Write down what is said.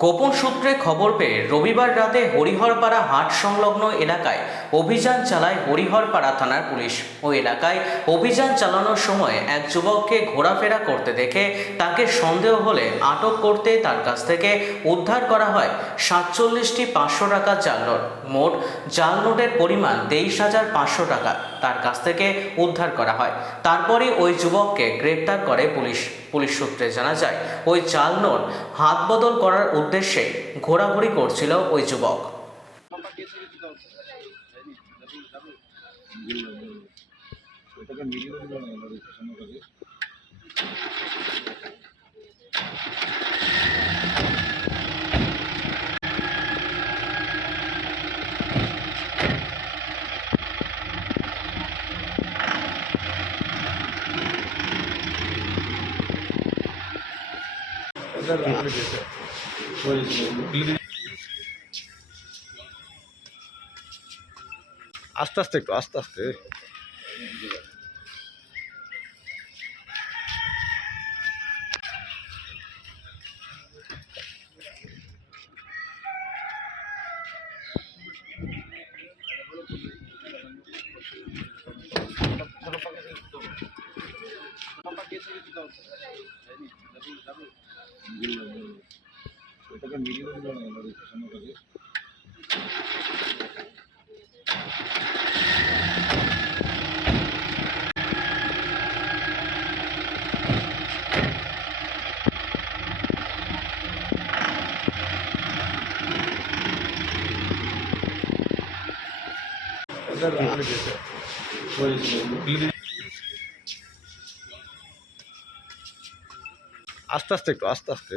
গোপন সূত্রে খবর পেয়ে রবিবার রাতে হরিহরপাড়া হাট সংলগ্ন এলাকায় অভিযান চালায় হরিহরপাড়া থানার পুলিশ। ওই এলাকায় অভিযান চালানোর সময় এক যুবককে ঘোরাফেরা করতে দেখে তাকে সন্দেহ হলে আটক করতে তার কাছ থেকে উদ্ধার করা হয় সাতচল্লিশটি পাঁচশো টাকা জাল নোট মোট জাল নোটের পরিমাণ তেইশ হাজার পাঁচশো টাকা তার কাছ থেকে উদ্ধার করা হয়। তারপরে ওই যুবককে গ্রেপ্তার করে পুলিশ। পুলিশ সূত্রে জানা যায়, ওই জাল নোট হাত বদল করার উদ্দেশ্যে ঘোরাঘুরি করছিল ওই যুবক। ওটাকে আস্তে আস্তে একটু আস্তে আস্তে। ওটাকে মিলিয়ে না এবার স্টেশনের কাছে আস্তে আস্তে একটু আস্তে আস্তে।